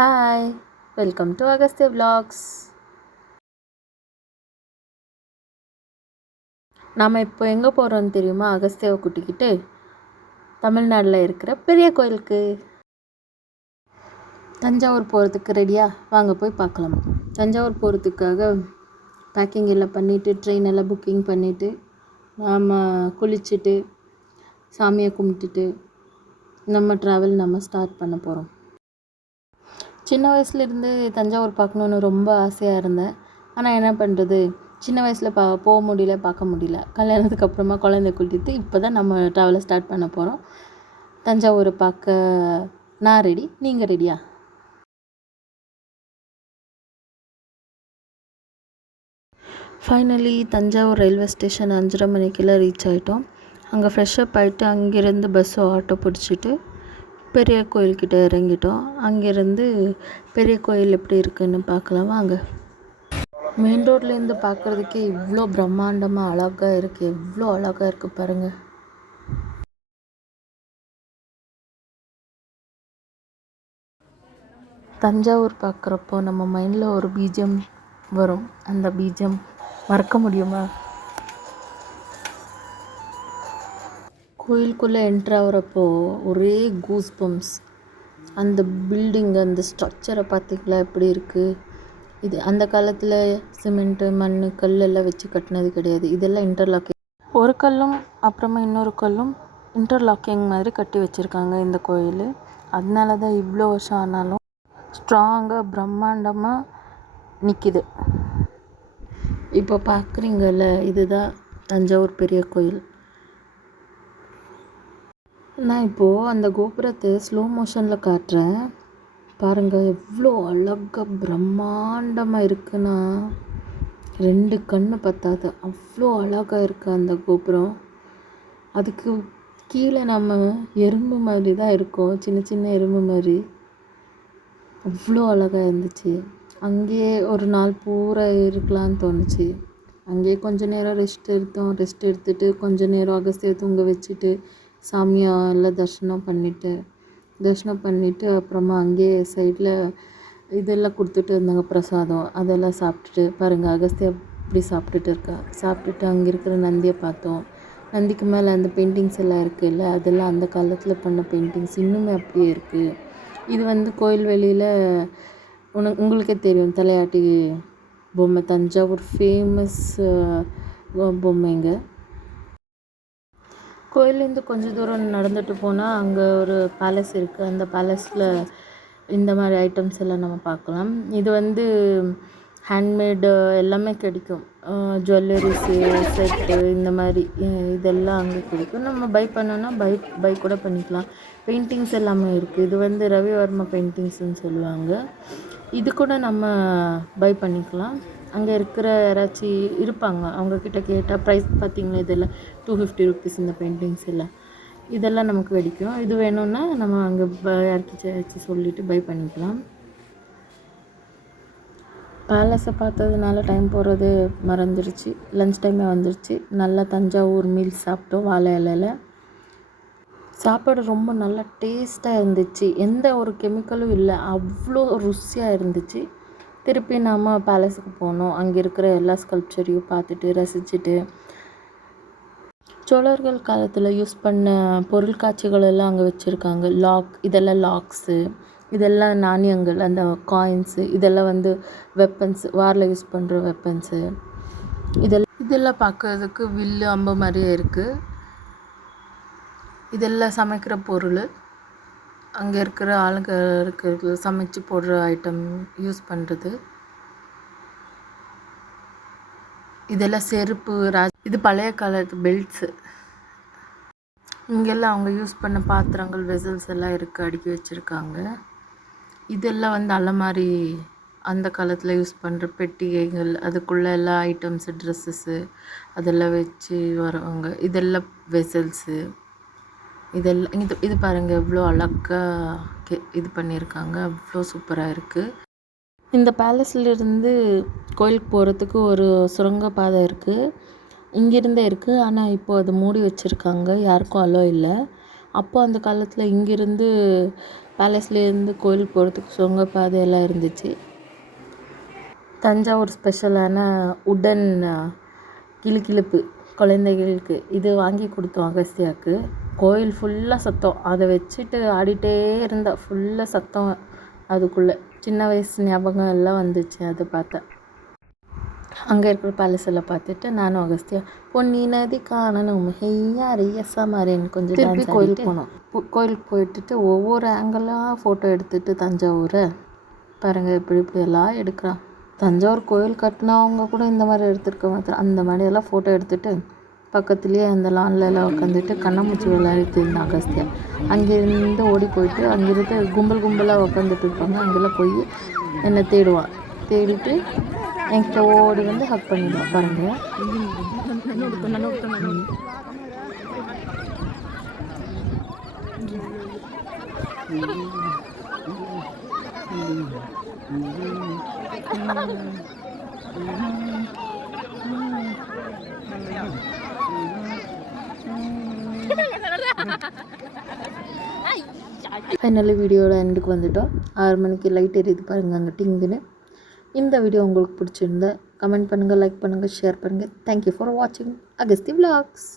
Hi, welcome to Agasthiya vlogs. நாம் இப்போ எங்கே போகிறோன்னு தெரியுமா? அகஸ்தியாவை கூட்டிக்கிட்டு தமிழ்நாட்டில் இருக்கிற பெரிய கோயிலுக்கு. தஞ்சாவூர் போகிறதுக்கு ரெடியா? வாங்க போய் பார்க்கலாம். தஞ்சாவூர் போகிறதுக்காக பேக்கிங் எல்லாம் பண்ணிவிட்டு ட்ரெயின் எல்லாம் புக்கிங் பண்ணிவிட்டு நாம் குளிச்சுட்டு சாமியை கும்பிட்டுட்டு நம்ம ட்ராவல் ஸ்டார்ட் பண்ண போகிறோம். சின்ன வயசுலேருந்து தஞ்சாவூர் பார்க்கணுன்னு ரொம்ப ஆசையாக இருந்தேன். ஆனால் என்ன பண்ணுறது, சின்ன வயசில் போக முடியல, பார்க்க முடியல. கல்யாணத்துக்கு அப்புறமா குழந்தை கூட்டிட்டு இப்போ தான் நம்ம ட்ராவலை ஸ்டார்ட் பண்ண போகிறோம். தஞ்சாவூரை பார்க்க நான் ரெடி, நீங்கள் ரெடியா? ஃபைனலி தஞ்சாவூர் ரயில்வே ஸ்டேஷன் 5:30 மணிக்கெல்லாம் ரீச் ஆகிட்டோம். அங்கே ஃப்ரெஷ்அப் ஆகிட்டு அங்கேருந்து பஸ்ஸு ஆட்டோ பிடிச்சிட்டு பெரிய கோயில்கிட்ட இறங்கிட்டோம். அங்கேருந்து பெரிய கோயில் எப்படி இருக்குன்னு பார்க்கலாம் வாங்க. மெயின் ரோட்லேருந்து பார்க்குறதுக்கே இவ்வளோ பிரம்மாண்டமாக அழகாக இருக்குது. எவ்வளோ அழகாக இருக்குது பாருங்கள். தஞ்சாவூர் பார்க்குறப்போ நம்ம மைண்டில் ஒரு பீஜம் வரும். அந்த பீஜம் மறக்க முடியுமா? கோயிலுக்குள்ளே என்ட்ரு ஆகிறப்போ ஒரே கூஸ் பம்ப்ஸ். அந்த பில்டிங், அந்த ஸ்ட்ரக்சரை பார்த்திங்களா எப்படி இருக்குது? இது அந்த காலத்தில் சிமெண்ட்டு மண் கல் எல்லாம் வச்சு கட்டினது கிடையாது. இதெல்லாம் இன்டர்லாக்கிங். ஒரு கல்லும் அப்புறமா இன்னொரு கல்லும் இன்டர்லாக்கிங் மாதிரி கட்டி வச்சுருக்காங்க இந்த கோயில். அதனால தான் இவ்வளோ வருஷம் ஆனாலும் ஸ்ட்ராங்காக பிரம்மாண்டமாக நிற்கிது. இப்போ பார்க்குறீங்கல்ல, இதுதான் தஞ்சாவூர் பெரிய கோயில். நான் இப்போது அந்த கோபுரத்தை ஸ்லோ மோஷனில் காட்டுறேன் பாருங்கள். எவ்வளோ அழகாக பிரம்மாண்டமாக இருக்குன்னா 2 கண்ணு பத்தாது, அவ்வளோ அழகாக இருக்குது அந்த கோபுரம். அதுக்கு கீழே நம்ம எறும்பு மாதிரி தான் இருக்கோம், சின்ன சின்ன எறும்பு மாதிரி. அவ்வளோ அழகாக இருந்துச்சு. அங்கேயே ஒரு நாள் பூரா இருக்கலான்னு தோணுச்சு. அங்கேயே கொஞ்சம் நேரம் ரெஸ்ட் எடுத்துட்டு கொஞ்சம் நேரம் அகஸ்தியை தூங்க வச்சுட்டு சாமியை எல்லாம் தரிசனம் பண்ணிவிட்டு அப்புறமா அங்கேயே சைடில் இதெல்லாம் கொடுத்துட்டு இருந்தாங்க பிரசாதம். அதெல்லாம் சாப்பிட்டுட்டு பாருங்கள், அகஸ்தியா அப்படி சாப்பிட்டுட்டு அங்கே இருக்கிற நந்தியை பார்த்தோம். நந்திக்கு மேலே அந்த பெயிண்டிங்ஸ் எல்லாம் இருக்குதுல்ல, அதெல்லாம் அந்த காலத்தில் பண்ண பெயிண்டிங்ஸ் இன்னுமே அப்படியே இருக்குது. இது கோயில் வெளியில் உங்களுக்கே தெரியும், தலையாட்டி பொம்மை. தஞ்சாவூர் ஃபேமஸ் பொம்மைங்க. கோயிலேருந்து கொஞ்சம் தூரம் நடந்துட்டு போனால் அங்கே ஒரு பேலஸ் இருக்குது. அந்த பேலஸில் இந்த மாதிரி ஐட்டம்ஸ் எல்லாம் நம்ம பார்க்கலாம். இது ஹேண்ட்மேடு எல்லாமே கிடைக்கும். ஜுவல்லரிஸு செட்டு இந்த மாதிரி இதெல்லாம் அங்கே கிடைக்கும். நம்ம பை பண்ணோன்னா பை கூட பண்ணிக்கலாம். பெயிண்டிங்ஸ் எல்லாமே இருக்குது. இது ரவிவர்மா பெயிண்டிங்ஸ்னு சொல்லுவாங்க. இது கூட நம்ம பை பண்ணிக்கலாம். அங்கே இருக்கிற யாராச்சும் இருப்பாங்க, அவங்கக்கிட்ட கேட்டால் ப்ரைஸ் பார்த்திங்களா, இதெல்லாம் 250 rupees இந்த பெயிண்டிங்ஸ் எல்லாம். இதெல்லாம் நமக்கு கிடைக்கும். இது வேணும்னா நம்ம அங்கே யார்கிட்ட சொல்லிவிட்டு பை பண்ணிக்கலாம். பேலஸை பார்த்ததுனால டைம் போகிறது மறந்துடுச்சு. லன்ச் டைமே வந்துடுச்சு. நல்லா தஞ்சாவூர் மீல்ஸ் சாப்பிட்டோம் வாழை இலையில். சாப்பாடு ரொம்ப நல்லா டேஸ்ட்டாக இருந்துச்சு. எந்த ஒரு கெமிக்கலும் இல்லை, அவ்வளோ ருசியாக இருந்துச்சு. திருப்பி நாம் பேலஸுக்கு போனோம். அங்கே இருக்கிற எல்லா ஸ்கல்ப்சரையும் பார்த்துட்டு ரசிச்சுட்டு, சோழர்கள் காலத்தில் யூஸ் பண்ண பொருள் காட்சிகள் எல்லாம் அங்கே வச்சுருக்காங்க. இதெல்லாம் லாக்ஸு, இதெல்லாம் நாணயங்கள், அந்த காயின்ஸு, இதெல்லாம் வெப்பன்ஸ், வாரில் யூஸ் பண்ணுற வெப்பன்ஸு. இதெல்லாம் பார்க்கறதுக்கு வில்லு அம்பு மாதிரியே இருக்குது. இதெல்லாம் சமைக்கிற பொருள். அங்கே இருக்கிற ஆளுங்களுக்கு சமைச்சு போடுற ஐட்டம் யூஸ் பண்ணுறது. இதெல்லாம் செருப்பு, இது பழைய காலத்து பெல்ட்ஸு. இங்கெல்லாம் அவங்க யூஸ் பண்ண பாத்திரங்கள், வெசல்ஸ் எல்லாம் இருக்குது, அடுக்கி வச்சுருக்காங்க. இதெல்லாம் அலமாரி, அந்த காலத்தில் யூஸ் பண்ணுற பெட்டிகைகள், அதுக்குள்ளே எல்லா ஐட்டம்ஸு, ட்ரெஸ்ஸஸ்ஸு அதெல்லாம் வச்சு வருவாங்க. இதெல்லாம் வெசல்ஸு. இதெல்லாம் இது பாருங்கள், எவ்வளோ அழகாக இது பண்ணியிருக்காங்க. அவ்வளோ சூப்பராக இருக்குது. இந்த பேலஸ்லேருந்து கோயிலுக்கு போகிறதுக்கு ஒரு சுரங்கப்பாதை இருக்குது. இங்கேருந்தே இருக்குது, ஆனால் இப்போது அது மூடி வச்சுருக்காங்க, யாருக்கும் அலோ இல்லை. அப்போ அந்த காலத்தில் இங்கேருந்து பேலஸ்லேருந்து கோயில் போகிறதுக்கு சுரங்கப்பாதையெல்லாம் இருந்துச்சு. தஞ்சாவூர் ஸ்பெஷலான உடன் கிளுகிளுப்பு குழந்தைகளுக்கு இது வாங்கி கொடுத்தோம் அகஸ்தியாவுக்கு. கோயில் ஃபுல்லாக சத்தம், அதை வச்சுட்டு ஆடிட்டே இருந்தா. ஃபுல்லாக சத்தம். அதுக்குள்ளே சின்ன வயசு ஞாபகம் எல்லாம் வந்துச்சு அதை பார்த்தேன். அங்கே இருக்கிற பேலஸ் எல்லாம் பார்த்துட்டு நானும் அகஸ்தியா பொன்னி நதி காணணும் ஹெய்யா மாதிரின்னு கொஞ்சம் திருப்பி கோயிலுக்கு போனோம். கோயிலுக்கு போயிட்டுட்டு ஒவ்வொரு ஆங்கிளாக ஃபோட்டோ எடுத்துகிட்டு தஞ்சாவூரை பாருங்கள் இப்படி எல்லாம் எடுக்கிறான். தஞ்சாவூர் கோயில் கட்டினவங்க கூட இந்த மாதிரி எடுத்துருக்க மாத்திரம். அந்த மாதிரியெல்லாம் ஃபோட்டோ எடுத்துகிட்டு பக்கத்துலேயே அந்த லானில் எல்லாம் உட்காந்துட்டு கண்ணாமூச்சி விளையாடிட்டு இருந்தான் அகஸ்தியா. அங்கேருந்து ஓடி போயிட்டு அங்கேருந்து கும்பலாக உட்காந்துட்டு இருப்பாங்க. அங்கெல்லாம் போய் என்னை தேடுவான். தேடிட்டு என்கிட்ட ஓடி வந்து ஹக் பண்ணிடுவான். பாருங்கள் ஃபைனலி வீடியோட எண்டுக்கு வந்துட்டோம். 6 மணிக்கு லைட் எரியுது பாருங்கள் அங்கே டிங்குன்னு. இந்த வீடியோ உங்களுக்கு பிடிச்சிருந்தா கமெண்ட் பண்ணுங்கள், லைக் பண்ணுங்கள், ஷேர் பண்ணுங்கள். தேங்க்யூ ஃபார் வாட்சிங் அகஸ்தி விலாக்ஸ்.